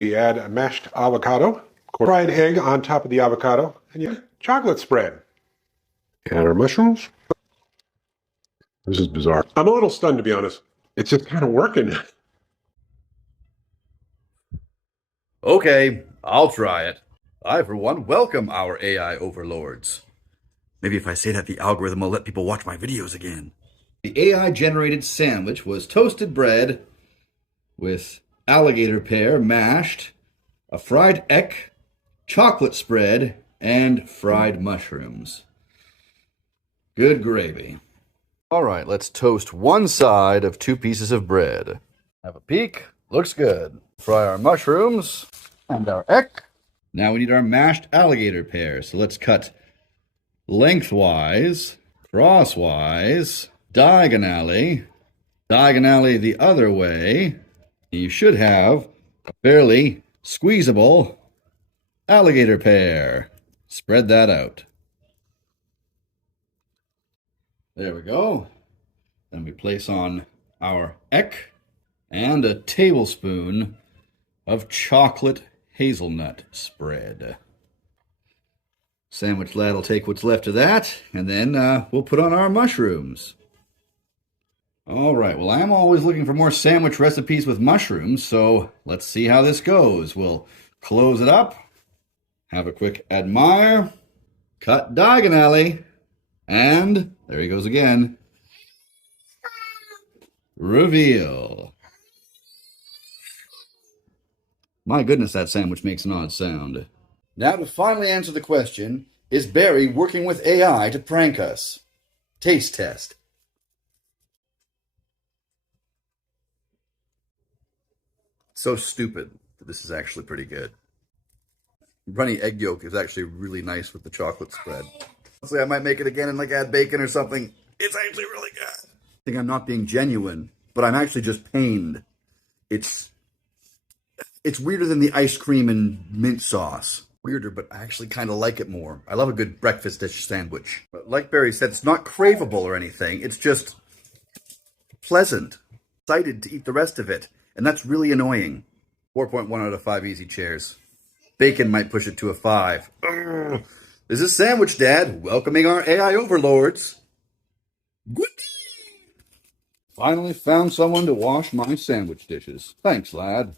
We add a mashed avocado, fried egg on top of the avocado, and yeah, chocolate spread. And our mushrooms. This is bizarre. I'm a little stunned, to be honest. It's just kind of working. Okay, I'll try it. I, for one, welcome our AI overlords. Maybe if I say that, the algorithm will let people watch my videos again. The AI-generated sandwich was toasted bread with alligator pear mashed, a fried egg, chocolate spread, and fried mushrooms. Good gravy. All right, let's toast one side of 2 pieces of bread. Have a peek. Looks good. Fry our mushrooms and our egg. Now we need our mashed alligator pear. So let's cut lengthwise, crosswise, diagonally the other way. You should have a fairly squeezable alligator pear. Spread that out. There we go. Then we place on our egg and a tablespoon of chocolate hazelnut spread. Sandwich lad will take what's left of that, and then we'll put on our mushrooms. All right, well, I'm always looking for more sandwich recipes with mushrooms, so let's see how this goes. We'll close it up, have a quick admire, cut diagonally, and there he goes again. Reveal. My goodness, that sandwich makes an odd sound. Now to finally answer the question, is Barry working with AI to prank us? Taste test. So stupid that this is actually pretty good. Runny egg yolk is actually really nice with the chocolate spread. Honestly, I might make it again and add bacon or something. It's actually really good. I think I'm not being genuine, but I'm actually just pained. It's weirder than the ice cream and mint sauce. Weirder, but I actually kind of like it more. I love a good breakfast dish sandwich. But like Barry said, it's not craveable or anything. It's just pleasant. Excited to eat the rest of it. And that's really annoying. 4.1 out of 5 easy chairs. Bacon might push it to a 5. Ugh. This is Sandwich Dad, welcoming our AI overlords. Good. Finally found someone to wash my sandwich dishes. Thanks, lad.